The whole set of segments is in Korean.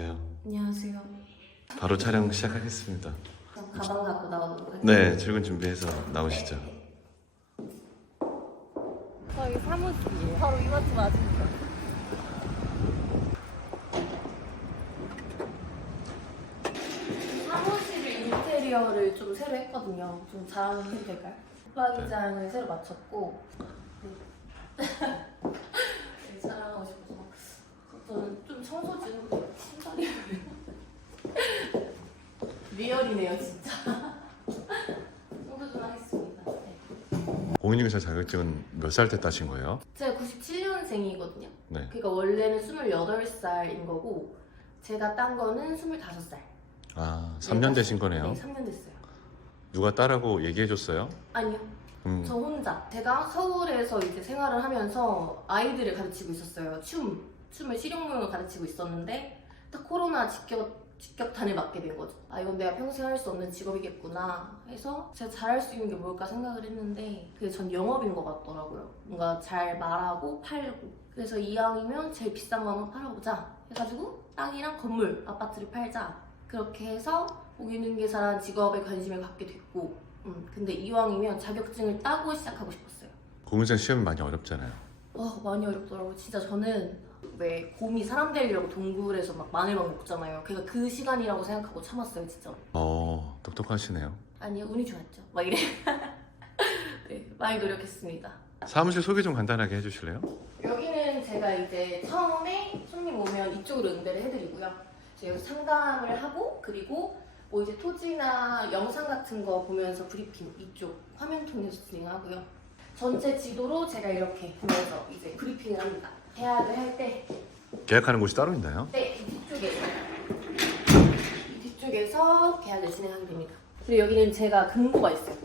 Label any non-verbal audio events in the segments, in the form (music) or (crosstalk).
안녕하세요. 안녕하세요. 바로 촬영 시작하겠습니다. 그럼 가방 갖고 나오는 거예요? 네, 출근 준비해서 나오시죠. 저희 사무실이에요. 바로 이마트 맞은편. 사무실 인테리어를 좀 새로 했거든요. 좀 자랑해도 될까요? 붙박이장을 새로 맞췄고 네. 네, (laughs) 자랑하고 싶어서 저는 좀 청소 좀 신발이 리얼이네요 진짜. 하겠습니다. (laughs) 네. 공인중개사 자격증은 몇 살 때 따신 거예요? 제가 97년생이거든요. 네. 그러니까 원래는 28살인 거고 제가 딴 거는 25살. 아, 3년 되신 거네요. 네, 3년 됐어요. 누가 따라고 얘기해 줬어요? 아니요. 음, 저 혼자. 제가 서울에서 이제 생활을 하면서 아이들을 가르치고 있었어요. 춤. 춤을 실용무용을 가르치고 있었는데 딱 코로나 직격 직격탄을 맞게 된 거죠. 아 이건 내가 평생 할 수 없는 직업이겠구나 해서 제가 잘할 수 있는 게 뭘까 생각을 했는데 그게 전 영업인 것 같더라고요. 뭔가 잘 말하고 팔고 그래서 이왕이면 제일 비싼 거 한번 팔아보자 해가지고 땅이랑 건물 아파트를 팔자 그렇게 해서 공인중개사라는 직업에 관심을 갖게 됐고 음, 근데 이왕이면 자격증을 따고 시작하고 싶었어요. 공인중개사 시험이 많이 어렵잖아요. 와 많이 어렵더라고요. 진짜 저는 왜 곰이 사람 되려고 동굴에서 막 마늘 막 먹잖아요. 그러니까 그 시간이라고 생각하고 참았어요, 진짜. 어, 똑똑하시네요. 아니 운이 좋았죠. 막 이래. (laughs) 네, 많이 노력했습니다. 사무실 소개 좀 간단하게 해주실래요? 여기는 제가 이제 처음에 손님 오면 이쪽으로 응대를 해드리고요. 제가 상담을 하고 그리고 뭐 이제 토지나 영상 같은 거 보면서 브리핑 이쪽 화면 통해서 진행하고요. 전체 지도로 제가 이렇게 보면서 이제 브리핑을 합니다. 계약을 할 때 계약하는 곳이 따로 있나요? 네, 이 뒤쪽에서 이 뒤쪽에서 계약을 진행하게 됩니다. 그리고 여기는 제가 금고가 있어요.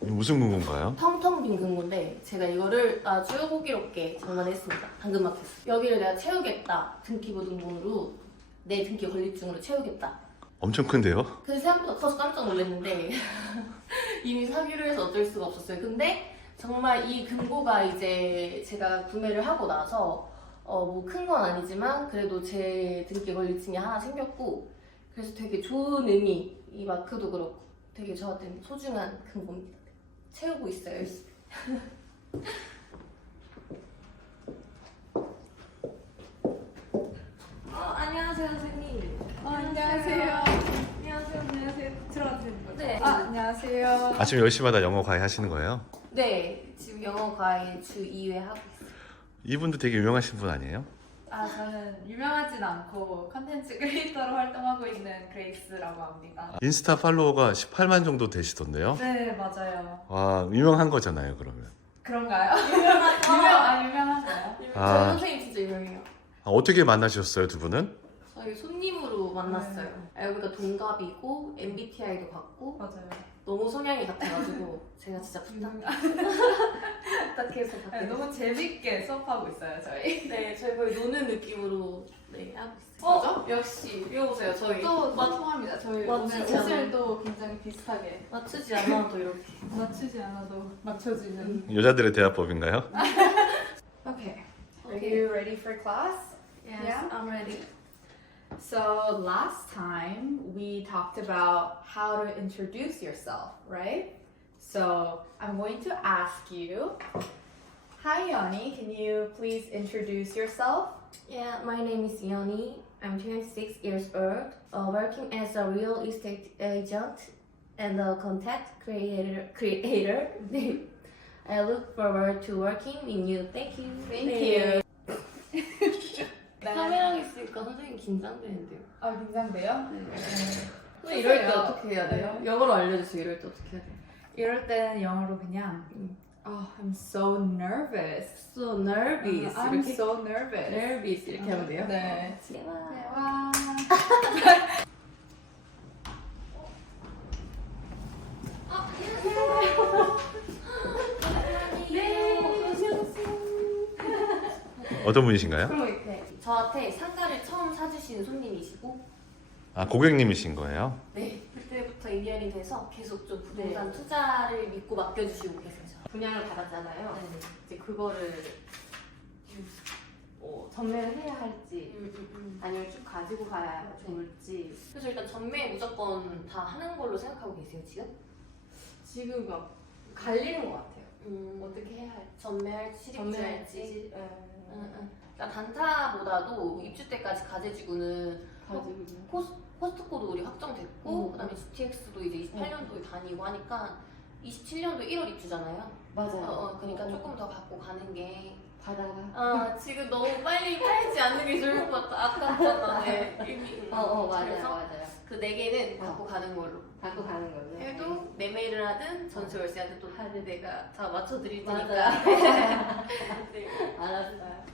무슨 공고인가요? 텅텅 빈 금고인데 제가 이거를 아주 호기롭게 장만했습니다. 당근마켓에서. 여기를 내가 채우겠다. 등기부등본으로 내 등기 권리증으로 채우겠다. 엄청 큰데요? 근데 생각보다 커서 깜짝 놀랐는데 (laughs) 이미 사기로 해서 어쩔 수가 없었어요. 근데 정말 이 금고가 이제 제가 구매를 하고 나서 어 뭐 큰 건 아니지만 그래도 제 등기 권리증이 하나 생겼고 그래서 되게 좋은 의미 이 마크도 그렇고 되게 저한테는 소중한 금고입니다. 채우고 있어요. 열심히. (laughs) 어, 안녕하세요 선생님. 어, 안녕하세요. 안녕하세요. 안녕하세요. 들어가도 거죠? 네. 아, 안녕하세요. 아침 10시마다 영어 과외 하시는 거예요? 네, 지금 영어 과외 주 2회 하고 있어요. 이분도 되게 유명하신 분 아니에요? 아, 저는 유명하진 않고 컨텐츠 크리에이터로 (laughs) 활동하고 있는 그레이스라고 합니다. 인스타 팔로워가 18만 정도 되시던데요? 네, 맞아요. 와, 유명한 거잖아요, 그러면. 그런가요? (laughs) 유명, 아, 유명한가요? 아. 저 선생님 진짜 유명해요. 아, 어떻게 만나셨어요, 두 분은? 저희 손님으로 만났어요. 알고 보니까 동갑이고 MBTI도 같고 맞아요. 너무 성향이 같아가지고 제가 진짜 부탁 (laughs) 부탁해서 네, 너무 재밌게 수업하고 있어요, 저희. 네, 저희 거의 노는 느낌으로 네 하고 있어요. 어, 역시. 이거 보세요, 저희 또 맞, 통합니다. 저희 맞추지 않아요? 옷을 또 굉장히 비슷하게 맞추지 않아도 이렇게. 맞추지 않아도 맞춰지는. 음. 여자들의 대화법인가요? (laughs) Okay. Are Okay. you ready for class? Yes, Yeah? I'm ready. So last time we talked about how to introduce yourself, right? So I'm going to ask you, Hi Yoni, can you please introduce yourself? Yeah, my name is Yoni. I'm 26 years old, uh, working as a real estate agent and a content creator. Creator. (laughs) I look forward to working with you. Thank you. Thank 네. you. 카메라 있으니까 선생님 긴장되는데요. 아 긴장돼요? 근데 이럴 때. 어떻게 해야 돼요? 영어로 알려주세요. 이럴 때 어떻게 해야 돼요? 이럴 때는 영어로 그냥 음. Oh, I'm so nervous. So nervous. I'm 이렇게 so nervous. nervous 이렇게 하면 돼요? 네. 대박. 대화. 네. 어떤 분이신가요? 저한테 상가를 처음 사주신 손님이시고 아, 고객님이신 거예요? 네, 그때부터 인연이 돼서 계속 좀 부동산 투자를 믿고 맡겨주시고 계세요. 분양을 받았잖아요. 이제 그거를 뭐 전매를 해야 할지 음, 음, 음. 아니면 쭉 가지고 가야 좋을지 그래서 일단 전매 무조건 다 하는 걸로 생각하고 계세요 지금? 지금 막 갈리는 것 같아요. 음, 어떻게 해야 할지. 전매할지 실입주할지 전매할지 네. 응, 응. 그러니까 단타보다도 입주 때까지 가재지구는 가지고 코스, 코스트코도 우리 확정됐고 음. 그다음에 GTX도 이제 28년도에 다니고 하니까 27년도 1월 입주잖아요. 맞아요. 어, 어, 그러니까 어, 어. 조금 더 갖고 가는 게 바다가 아, 지금 너무 빨리 팔지 않는 게 좋을 것 같아. 아깝잖아. 네. 이미. (laughs) 어, 어 맞아요 그래서 맞아요. 그 네 개는 어. 갖고 가는 걸로. 갖고 가는 걸로. 해도 매매를 하든 전세 월세 하든 또 하든 내가 다 맞춰드릴 테니까. (laughs) 맞아요. 네. 알았어요.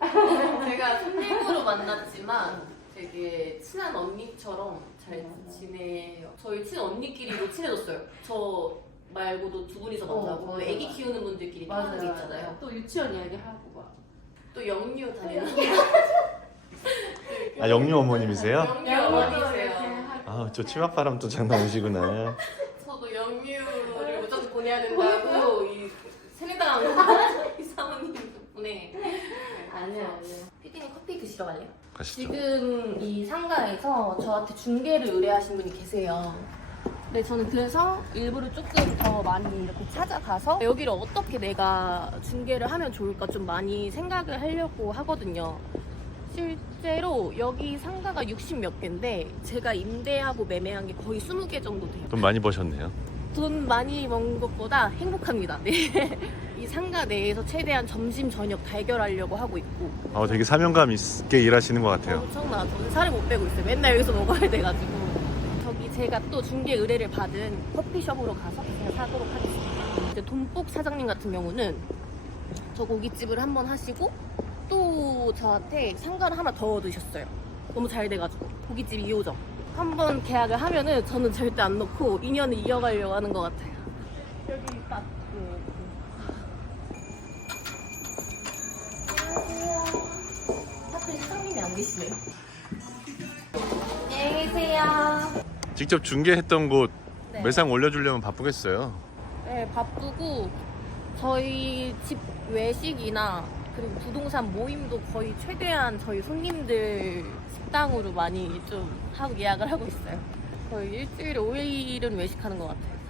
(laughs) 제가 손님으로 만났지만 되게 친한 언니처럼 잘 맞아요. 지내요. 저희 친한 언니끼리도 친해졌어요. 저 말고도 두 분이서 어, 만나고 맞아요. 애기 키우는 분들끼리 통하는 게 있잖아요. 또 유치원 이야기 하고 막. 또 영유 다니는 아 영유 어머님이세요? 영유 어머니세요. 아 저 치맛바람 또 장난 오시구나. (laughs) 저도 영유를 무조건 보내야 된다고 이 세뇌당한 (laughs) 이 사모님 덕분에 아니야. 피디님 커피 드시러 갈래요? 가시죠. 지금 이 상가에서 저한테 중개를 의뢰하신 분이 계세요. 네, 저는 그래서 일부러 조금 더 많이 이렇게 찾아가서 여기를 어떻게 내가 중개를 하면 좋을까 좀 많이 생각을 하려고 하거든요. 실제로 여기 상가가 60 몇 개인데 제가 임대하고 매매한 게 거의 20개 정도 돼요. 돈 많이 버셨네요. 돈 많이 번 것보다 행복합니다. 네. (laughs) 이 상가 내에서 최대한 점심 저녁 다 해결하려고 하고 있고 아 되게 사명감 있게 일하시는 것 같아요. 엄청나. 저는 살을 못 빼고 있어요. 맨날 여기서 먹어야 돼가지고. 저기 제가 또 중개 의뢰를 받은 커피숍으로 가서 제가 사도록 하겠습니다. 이제 돈복 사장님 같은 경우는 저 고깃집을 한번 하시고 또 저한테 상가를 하나 더 얻으셨어요. 너무 잘 돼가지고. 고깃집 2호점. 한번 계약을 하면은 저는 절대 안 놓고 인연을 이어가려고 하는 것 같아요. 여기 딱. 그, 그. 하필 사장님이 안 계시네요. 안녕히 계세요. 직접 중개했던 곳 네. 매상 올려주려면 바쁘겠어요. 네, 바쁘고 저희 집 외식이나 그리고 부동산 모임도 거의 최대한 저희 손님들 식당으로 많이 좀 하고 예약을 하고 있어요. 거의 일주일에 5일은 외식하는 것 같아요.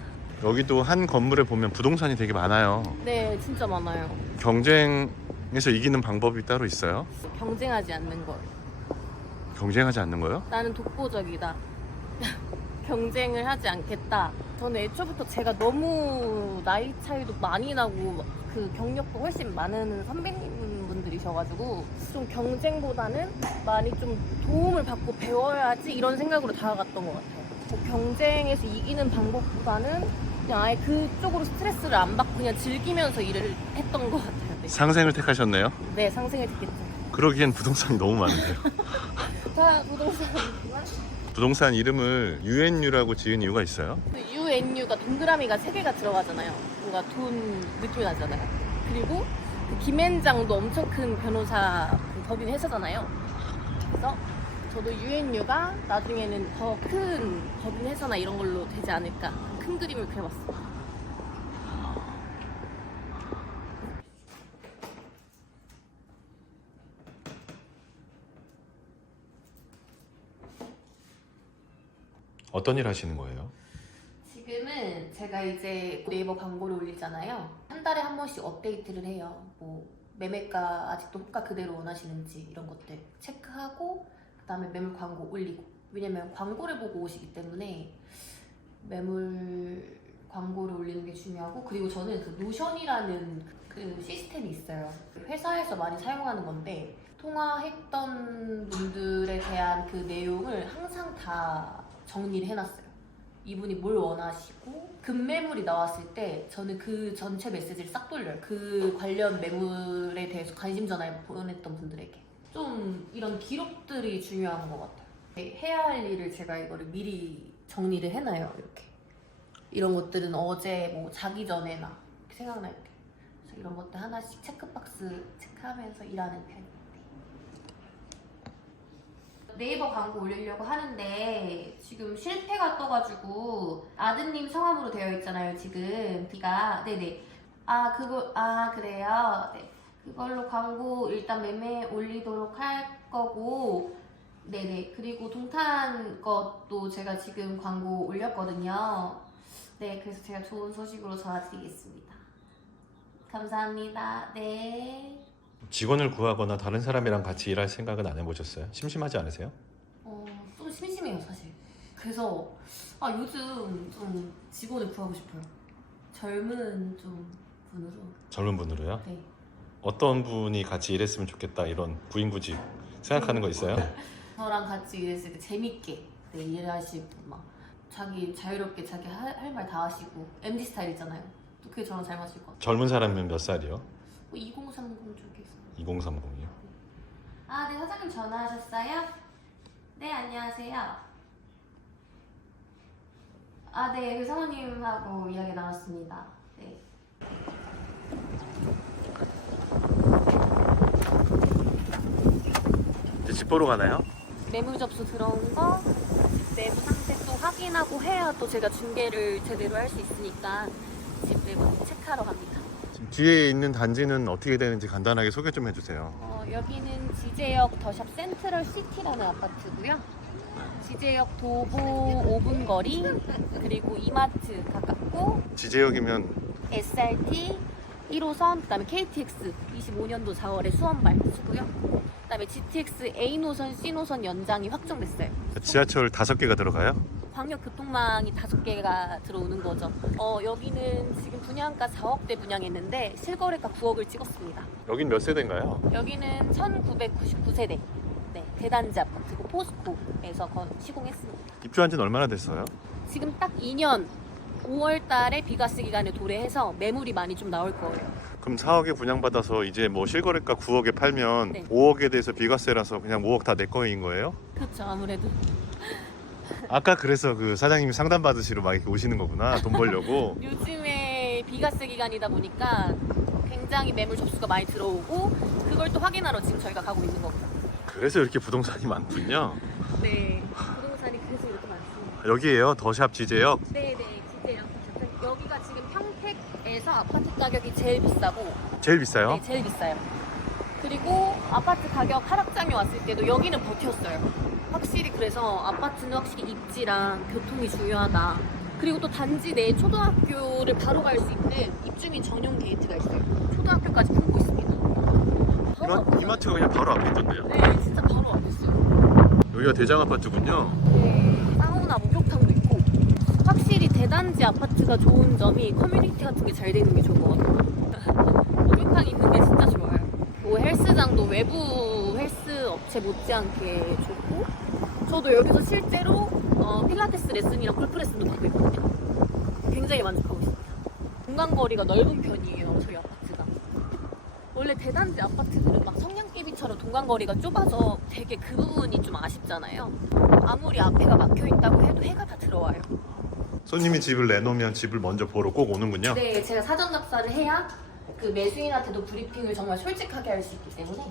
여기도 한 건물에 보면 부동산이 되게 많아요. 네, 진짜 많아요. 경쟁에서 이기는 방법이 따로 있어요? 경쟁하지 않는 걸. 경쟁하지 않는 거요? 나는 독보적이다. (laughs) 경쟁을 하지 않겠다. 저는 애초부터 제가 너무 나이 차이도 많이 나고 그 경력도 훨씬 많은 선배님 분들이셔가지고 좀 경쟁보다는 많이 좀 도움을 받고 배워야지 이런 생각으로 다가갔던 것 같아요. 뭐 경쟁에서 이기는 방법보다는 그냥 아예 그쪽으로 스트레스를 안 받고 그냥 즐기면서 일을 했던 것 같아요. 네, 상생을 택하셨네요. 네 상승을 듣겠죠. 그러기엔 부동산이 너무 많은데요. (laughs) 다 부동산이지만 부동산 이름을 UNU라고 지은 이유가 있어요? UNU가 동그라미가 세 개가 들어가잖아요. 뭔가 돈 느낌이 나잖아요. 그리고 그 김앤장도 엄청 큰 변호사 그 법인 회사잖아요. 그래서 저도 UNU가 나중에는 더 큰 법인 회사나 이런 걸로 되지 않을까 큰 그림을 그려봤어요. 어떤 일 하시는 거예요? 지금은 제가 이제 네이버 광고를 올리잖아요. 한 달에 한 번씩 업데이트를 해요. 뭐 매매가 아직도 호가 그대로 원하시는지 이런 것들 체크하고 그다음에 매물 광고 올리고 왜냐면 광고를 보고 오시기 때문에 매물 광고를 올리는 게 중요하고 그리고 저는 그 노션이라는 그 시스템이 있어요. 회사에서 많이 사용하는 건데 통화했던 분들에 대한 그 내용을 항상 다 정리를 해놨어요. 이분이 뭘 원하시고 급매물이 나왔을 때 저는 그 전체 메시지를 싹 돌려요. 그 관련 매물에 대해서 관심 전화를 보냈던 분들에게 좀 이런 기록들이 중요한 것 같아요. 네, 해야 할 일을 제가 이거를 미리 정리를 해놔요. 이렇게 이런 것들은 어제 뭐 자기 전에나 생각날 때 이런 것들 하나씩 체크박스 체크하면서 일하는 편이에요. 네이버 광고 올리려고 하는데 지금 실패가 떠가지고 아드님 성함으로 되어 있잖아요 지금. 비가. 네네. 아 그거 아 그래요. 네. 그걸로 광고 일단 매매 올리도록 할 거고. 네네. 그리고 동탄 것도 제가 지금 광고 올렸거든요. 네 그래서 제가 좋은 소식으로 전화드리겠습니다. 감사합니다. 네 직원을 구하거나 다른 사람이랑 같이 일할 생각은 안 해보셨어요? 심심하지 않으세요? 어, 좀 심심해요 사실 그래서 아 요즘 좀 직원을 구하고 싶어요 젊은 좀 분으로 젊은 분으로요? 네 어떤 분이 같이 일했으면 좋겠다 이런 부인구직 생각하는 거 있어요? (laughs) 저랑 같이 일했을 때 재밌게 네, 일하시고 막 자기 자유롭게 자기 할 말 다 하시고 MZ 스타일 있잖아요. 또 그게 저랑 잘 맞을 것 같아요. 젊은 사람이면 몇 살이요? 뭐 2030 쪽에서. 2030이요? 아, 네 사장님 전화하셨어요? 네 안녕하세요. 아, 네, 그 사장님하고 이야기 나눴습니다. 네. 이제 집 보러 가나요? 매물 접수 들어온 거 내부 상태 또 확인하고 해야 또 제가 중개를 제대로 할 수 있으니까 집 내부 체크하러 갑니다. 뒤에 있는 단지는 어떻게 되는지 간단하게 소개 좀 해주세요. 어, 여기는 지제역 더샵 센트럴 시티라는 아파트고요. 지제역 도보 5분 거리 그리고 이마트 가깝고 지제역이면 SRT 1호선 그다음에 KTX 25년도 4월에 수원 발주고요. 그다음에 GTX A 노선, C 노선 연장이 확정됐어요. 지하철 다섯 개가 들어가요? 광역 교통망이 다섯 개가 들어오는 거죠. 어, 여기는 지금 분양가 4억대 분양했는데 실거래가 9억을 찍었습니다. 여긴 몇 세대인가요? 여기는 1999세대. 네, 대단지 아파트고 포스코에서 건- 시공했습니다. 입주한 지는 얼마나 됐어요? 지금 딱 2년 5월 달에 비과세 기간에 도래해서 매물이 많이 좀 나올 거예요. 그럼 4억에 분양받아서 이제 뭐 실거래가 9억에 팔면 네. 5억에 대해서 비과세라서 그냥 5억 다 내 거인 거예요? 그렇죠, 아무래도. 아까 그래서 그 사장님이 상담 받으시러 막 이렇게 오시는 거구나 돈 벌려고 (laughs) 요즘에 비과세 기간이다 보니까 굉장히 매물 접수가 많이 들어오고 그걸 또 확인하러 지금 저희가 가고 있는 거고요. 그래서 이렇게 부동산이 많군요 네, 부동산이 그래서 이렇게 많습니다. 여기에요 더샵 지제역 네네, 지제랑 여기가 지금 평택에서 아파트 가격이 제일 비싸고 제일 비싸요? 네, 제일 비싸요. 그리고 아파트 가격 하락장이 왔을 때도 여기는 버텼어요. 확실히 그래서 아파트는 확실히 입지랑 교통이 중요하다. 그리고 또 단지 내 초등학교를 바로 갈 수 있는 입주민 전용 게이트가 있어요. 초등학교까지 품고 있습니다. 바로 이마, 앞에 이마트가 그냥 바로 앞에 있던데요 네, 진짜 바로 앞에 있어요. 여기가 대장 아파트군요 네, 사우나 목욕탕도 있고 확실히 대단지 아파트가 좋은 점이 커뮤니티 같은 게 잘 되는 게 좋은 것 같아요. (laughs) 목욕탕 있는 게 진짜 좋아요. 뭐 헬스장도 외부 헬스 업체 못지않게 좋고 저도 여기서 실제로 어, 필라테스 레슨이랑 골프 레슨도 받고 있거든요. 굉장히 만족하고 있습니다. 공간거리가 넓은 편이에요, 저희 아파트가. 원래 대단지 아파트들은 막 성냥개비처럼 동간거리가 좁아서 되게 그 부분이 좀 아쉽잖아요. 아무리 앞에가 막혀 있다고 해도 해가 다 들어와요. 손님이 집을 내놓으면 집을 먼저 보러 꼭 오는군요 네, 제가 사전 답사를 해야 그 매수인한테도 브리핑을 정말 솔직하게 할 수 있기 때문에.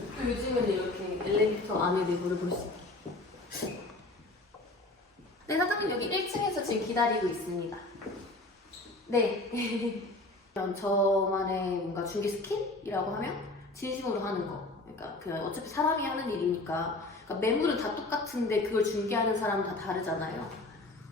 또 요즘에는 이렇게 엘리베이터 안에 내부를 볼수 있게. 네, 사장님 여기 1층에서 지금 기다리고 있습니다. 네. (laughs) 저만의 뭔가 중개 스킬이라고 하면 진심으로 하는 거. 그러니까 그 어차피 사람이 하는 일이니까 그러니까 매물은 다 똑같은데 그걸 중개하는 사람은 다 다르잖아요.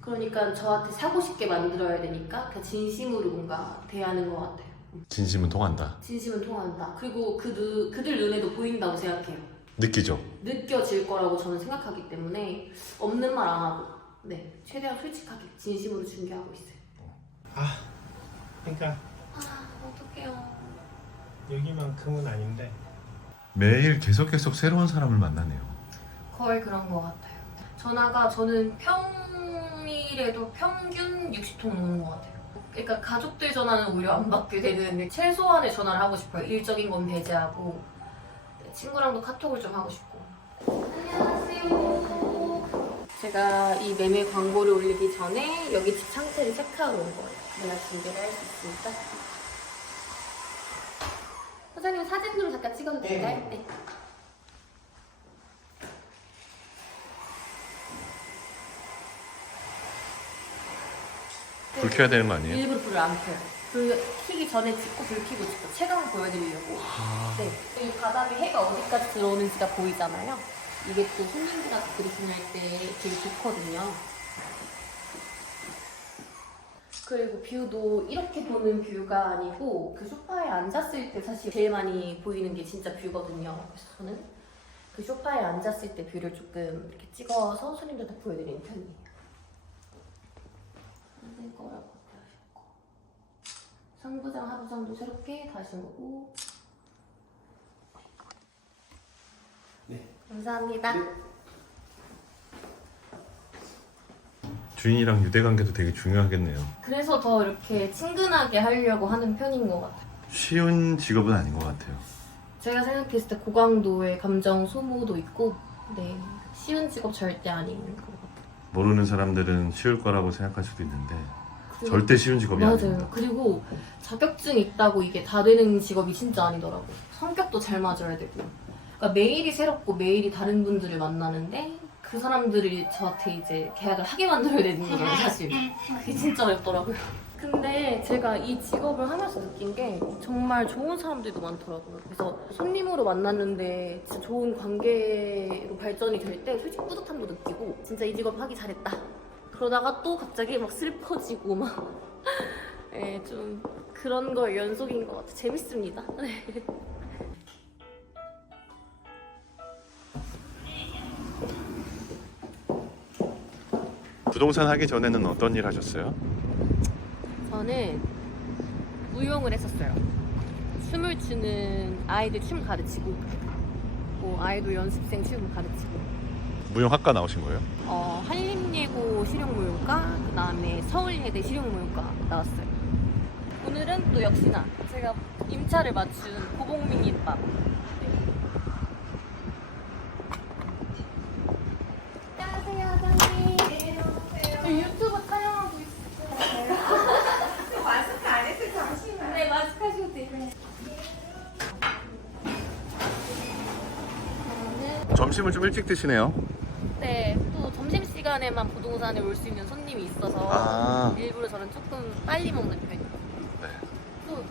그러니까 저한테 사고 싶게 만들어야 되니까 그냥 진심으로 뭔가 대하는 것 같아요. 진심은 통한다 진심은 통한다. 그리고 그 눈, 그들 눈에도 보인다고 생각해요. 느끼죠? 느껴질 거라고 저는 생각하기 때문에 없는 말 안 하고 네 최대한 솔직하게 진심으로 중개하고 있어요. 그러니까 아 어떡해요. 여기만큼은 아닌데 매일 계속 계속 새로운 사람을 만나네요 거의 그런 것 같아요. 전화가 저는 평일에도 평균 60통 오는 것 같아요. 그러니까 가족들 전화는 오히려 안 받게 되는데 최소한의 전화를 하고 싶어요. 일적인 건 배제하고 네, 친구랑도 카톡을 좀 하고 싶고. 안녕하세요. 제가 이 매매 광고를 올리기 전에 여기 집 상태를 체크하러 온 거예요. 내가 준비를 할 수 있으니까. 사장님 사진 좀 잠깐 찍어도 될까요? 네. 불 켜야 되는 거 아니에요? 일부러 불을 안 켜요. 불 켜기 전에 찍고 불 켜고 찍고 체감 보여드리려고. 아. 네. 이 바닥에 해가 어디까지 들어오는지가 보이잖아요. 이게 또 손님들한테 브리핑 할 때 되게 좋거든요. 그리고 뷰도 이렇게 보는 뷰가 아니고 그 소파에 앉았을 때 사실 제일 많이 보이는 게 진짜 뷰거든요. 그래서 저는 그 소파에 앉았을 때 뷰를 조금 이렇게 찍어서 손님들한테 보여드리는 편이에요. 안될 거라고 하셨고 상부장 하부장도 새롭게 다 하신 거고 네. 감사합니다. 주인이랑 유대 관계도 되게 중요하겠네요. 그래서 더 이렇게 친근하게 하려고 하는 편인 것 같아요. 쉬운 직업은 아닌 것 같아요. 제가 생각했을 때 고강도의 감정 소모도 있고 네 쉬운 직업 절대 아닌 것 같아요. 모르는 사람들은 쉬울 거라고 생각할 수도 있는데 그리고- 절대 쉬운 직업이 맞아요. 아닙니다. 그리고 자격증 있다고 이게 다 되는 직업이 진짜 아니더라고요. 성격도 잘 맞아야 되고. 그러니까 매일이 새롭고 매일이 다른 분들을 만나는데 그 사람들이 저한테 이제 계약을 하게 만들어야 되는 거잖아요, 사실. 그게 진짜 어렵더라고요. 근데 제가 이 직업을 하면서 느낀 게 정말 좋은 사람들도 많더라고요. 그래서 손님으로 만났는데 진짜 좋은 관계로 발전이 될 때 솔직히 뿌듯함도 느끼고 진짜 이 직업 하기 잘했다. 그러다가 또 갑자기 막 슬퍼지고 막 (laughs) 예, 좀 그런 거 연속인 것 같아. 재밌습니다. (laughs) 네. 부동산 하기 전에는 어떤 일 하셨어요? 저는 무용을 했었어요. 춤을 추는 아이들 춤 가르치고, 뭐 아이돌 연습생 춤 가르치고, 무용학과 나오신 거예요? 어, 한림예고 실용무용과, 그 다음에 서울예대 실용무용과 나왔어요. 오늘은 또 역시나 제가 임차를 맞춘 고봉민김밥. 네. 안녕하세요, 사장님. 저 유튜브 촬영하고 있어요. 마스크 안 했을 잠시만. 네, 마스크 하셔도 돼요. 저는 점심을 좀 일찍 드시네요. 네, 또 점심시간에만 부동산에 올 수 있는 손님이 있어서 아. 일부러 저는 조금 빨리 먹는 편이에요. 네. 또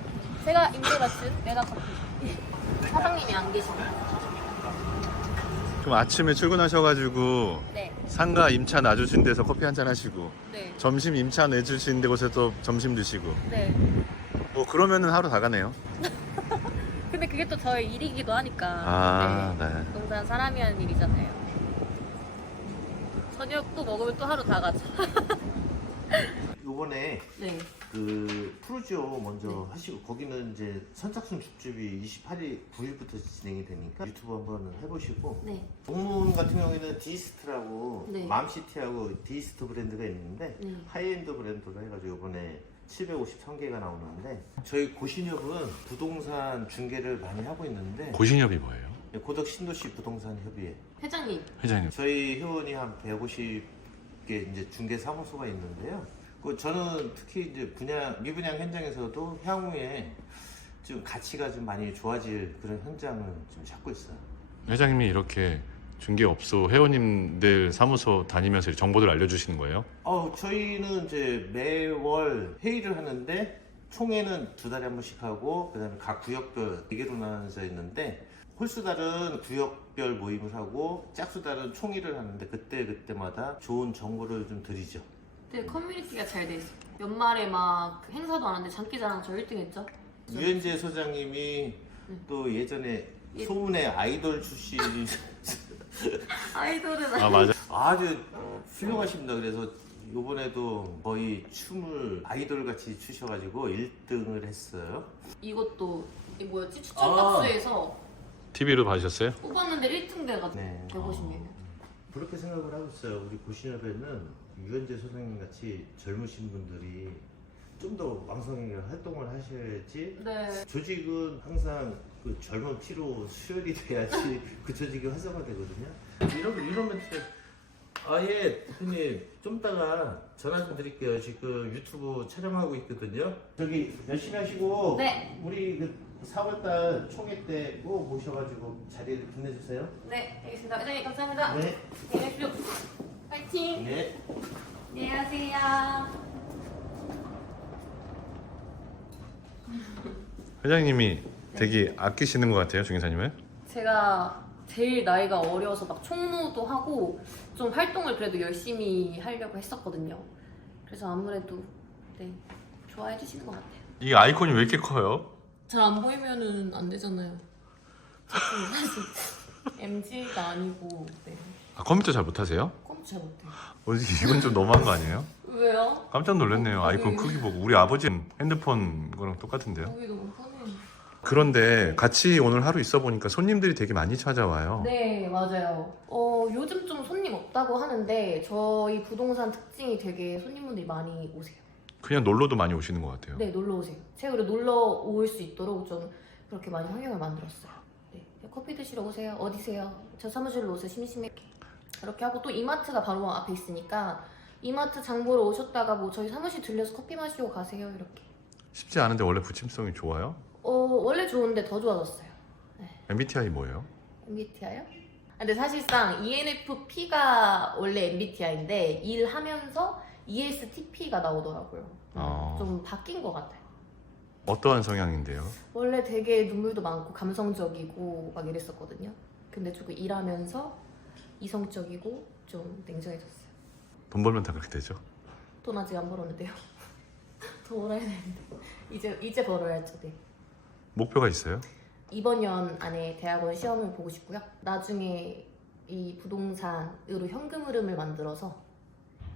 제가 임대 맞춘 메가커피 사장님이 안 계시나요? 그럼 아침에 출근하셔가지고 네, 상가 임차 놔주신 데서 커피 한 잔 하시고 네, 점심 임차 내주신 데곳에 또 점심 드시고 네. 뭐 그러면은 하루 다 가네요. (laughs) 근데 그게 또 저의 일이기도 하니까 아, 네. 네. 부동산 사람이 하는 일이잖아요. 저녁 또 먹으면 또 하루 다 가죠. (laughs) 요번에 네, 그 프로지오 먼저 네. 하시고 거기는 이제 선착순 줍줍이 28일 9일부터 진행이 되니까 유튜브 한번 해보시고 네, 동문 같은 경우에는 디스트라고 네. 맘시티하고 디스트 브랜드가 있는데 네. 하이엔드 브랜드로 해가지고 이번에 753개가 나오는데 저희 고신협은 부동산 중개를 많이 하고 있는데 고신협이 뭐예요? 고덕 신도시 부동산 협의회 회장님. 회장님. 저희 회원이 한 150개 이제 중개 사무소가 있는데요. 그 저는 특히 이제 분양 미분양 현장에서도 향후에 좀 가치가 좀 많이 좋아질 그런 현장을 좀 찾고 있어요. 회장님이 이렇게 중개업소 회원님들 사무소 다니면서 정보들 알려주시는 거예요? 어, 저희는 이제 매월 회의를 하는데 총회는 두 달에 한 번씩 하고 그다음에 각 구역별 네 개로 나눠져 있는데 홀수달은 구역별 모임을 하고 짝수달은 총회를 하는데 그때 그때마다 좋은 정보를 좀 드리죠. 네, 커뮤니티가 잘 돼 있어요. 연말에 막그 행사도 안 하는데 장기자랑 저 1등 했죠? 유현재 소장님이 또 예전에 예. 소문의 아이돌 출신 (laughs) 아이돌은 아 맞아. 아주 훌륭하십니다. 그래서 이번에도 거의 춤을 아이돌 같이 추셔가지고 1등을 했어요. 이것도 이 뭐였지? 아. 추천 박스에서 TV로 봐주셨어요? 뽑았는데 1등 돼가지고 네. 150명. 그렇게 생각을 하고 있어요. 우리 고신협에는 유현재 소장님 같이 젊으신 분들이 좀 더 왕성하게 활동을 하셔야지 네. 조직은 항상 그 젊은 피로 수혈이 돼야지 (laughs) 그 조직이 활성화되거든요. 이런 이런 멘트 아예 대표님 좀 따가 전화 좀 드릴게요. 지금 유튜브 촬영하고 있거든요. 저기 열심히 하시고 네. 우리 그 4월달 총회 때 꼭 모셔가지고 자리를 빛내주세요. 네, 알겠습니다. 회장님 감사합니다. 네. 네, 파이팅! 네. 안녕하세요. 회장님이 되게 아끼시는 것 같아요 중개사님을. 제가 제일 나이가 어려서 막 총무도 하고 좀 활동을 그래도 열심히 하려고 했었거든요. 그래서 아무래도 네 좋아해 주시는 것 같아요. 이 아이콘이 왜 이렇게 커요? 잘 안 보이면은 안 되잖아요. 저좀 사실 MG가 아니고 네 아, 컴퓨터 잘 못하세요? 컴퓨터 잘 못해요. 어, 이건 좀 너무한 거 아니에요? 왜요? 깜짝 놀랐네요. 아이콘 음. 크기 보고 우리 아버지 핸드폰 거랑 똑같은데요. 여기 너무 편해. 그런데 같이 오늘 하루 있어 보니까 손님들이 되게 많이 찾아와요. 네, 맞아요. 어, 요즘 좀 손님 없다고 하는데 저희 부동산 특징이 되게 손님분들이 많이 오세요. 그냥 놀러도 많이 오시는 것 같아요. 네, 놀러 오세요. 제가 그래 놀러 올 수 있도록 좀 그렇게 많이 환경을 만들었어요. 네, 커피 드시러 오세요. 어디세요? 저 사무실로 오세요. 심심해. 이렇게. 하고 또 이마트가 바로 앞에 있으니까 이마트 장 보러 오셨다가 뭐 저희 사무실 들려서 커피 마시고 가세요. 이렇게. 쉽지 않은데 원래 부침성이 좋아요? 어, 원래 좋은데 더 좋아졌어요. MBTI 뭐예요? MBTI요? 근데 사실상 ENFP가 원래 MBTI인데 일하면서 ESTP가 나오더라고요. 아. 좀 바뀐 것 같아요. 어떠한 성향인데요? 원래 되게 눈물도 많고 감성적이고 막 이랬었거든요. 근데 조금 일하면서 이성적이고 좀 냉정해졌어요. 돈 벌면 다 그렇게 되죠. 돈 아직 안 벌었는데요. (laughs) 더 벌어야 되는데 이제 이제 벌어야죠. 네. 목표가 있어요? 이번 년 안에 대학원 시험을 보고 싶고요. 나중에 이 부동산으로 현금 흐름을 만들어서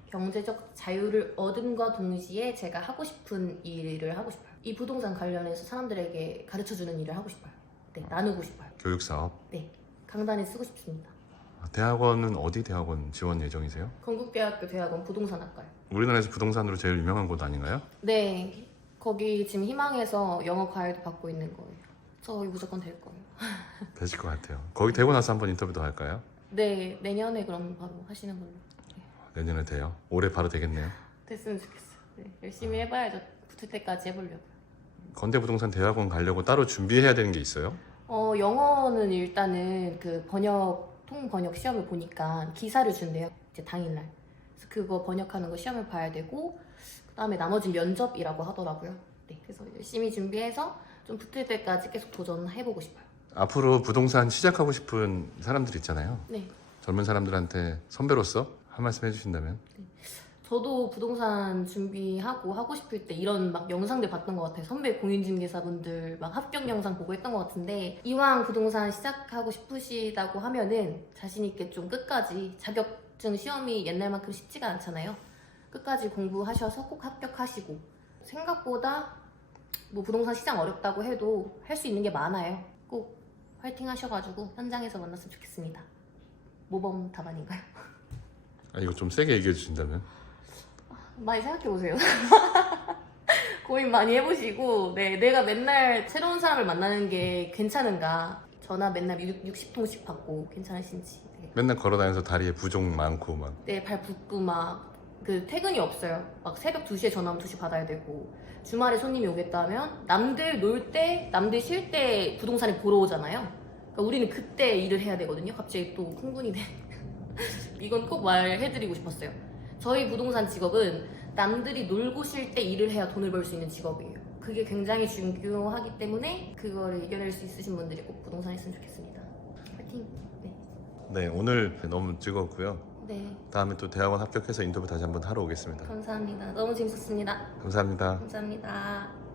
경제적 자유를 얻음과 동시에 제가 하고 싶은 일을 하고 싶어요. 이 부동산 관련해서 사람들에게 가르쳐 주는 일을 하고 싶어요. 네, 나누고 싶어요. 교육 사업. 네, 강단에 쓰고 싶습니다. 대학원은 어디 대학원 지원 예정이세요? 건국대학교 대학원 부동산학과요. 우리나라에서 부동산으로 제일 유명한 곳 아닌가요? 네, 거기 지금 희망해서 영어 과외도 받고 있는 거예요. 저 거기 무조건 될 거예요. (laughs) 되실 것 같아요. 거기 되고 나서 한번 인터뷰도 할까요? 네, 내년에 그럼 바로 하시는 걸로. 내년에 돼요. 올해 바로 되겠네요. 됐으면 좋겠어요. 네, 열심히 해봐야죠. 붙을 때까지 해보려고. 건대 부동산 대학원 가려고 따로 준비해야 되는 게 있어요? 어, 영어는 일단은 그 번역, 통 번역 시험을 보니까 기사를 준대요. 이제 당일날. 그래서 그거 번역하는 거 시험을 봐야 되고, 그 다음에 나머지 면접이라고 하더라고요. 네, 그래서 열심히 준비해서 좀 붙을 때까지 계속 도전해보고 싶어요. 앞으로 부동산 시작하고 싶은 사람들 있잖아요. 네. 젊은 사람들한테 선배로서 한 말씀 해주신다면? 저도 부동산 준비하고 하고 싶을 때 이런 막 영상들 봤던 것 같아요. 선배 공인중개사분들 막 합격 영상 보고 했던 것 같은데 이왕 부동산 시작하고 싶으시다고 하면은 자신 있게 좀 끝까지 자격증 시험이 옛날만큼 쉽지가 않잖아요. 끝까지 공부하셔서 꼭 합격하시고 생각보다 뭐 부동산 시장 어렵다고 해도 할 수 있는 게 많아요. 꼭 화이팅 하셔가지고 현장에서 만났으면 좋겠습니다. 모범 답안인가요? 아, 이거 좀 세게 얘기해 주신다면? 많이 생각해 보세요. (laughs) 고민 많이 해보시고, 네, 내가 맨날 새로운 사람을 만나는 게 괜찮은가? 전화 맨날 60통씩 받고 괜찮으신지. 네, 맨날 걸어다니면서 다리에 부종 많고 막 네, 발 붓고 막, 그 퇴근이 없어요. 막 새벽 2시에 전화 하면 2시 받아야 되고, 주말에 손님이 오겠다 하면, 남들 놀 때, 남들 쉴 때 부동산에 보러 오잖아요. 그러니까 우리는 그때 일을 해야 되거든요. 갑자기 또 흥분이 돼. (laughs) 이건 꼭 말해드리고 싶었어요. 저희 부동산 직업은 남들이 놀고 쉴 때 일을 해야 돈을 벌 수 있는 직업이에요. 그게 굉장히 중요하기 때문에 그거를 이겨낼 수 있으신 분들이 꼭 부동산 했으면 좋겠습니다. 파이팅! 네. 네 오늘 너무 즐거웠고요 네. 다음에 또 대학원 합격해서 인터뷰 다시 한번 하러 오겠습니다 감사합니다. 너무 재밌었습니다. 감사합니다 감사합니다.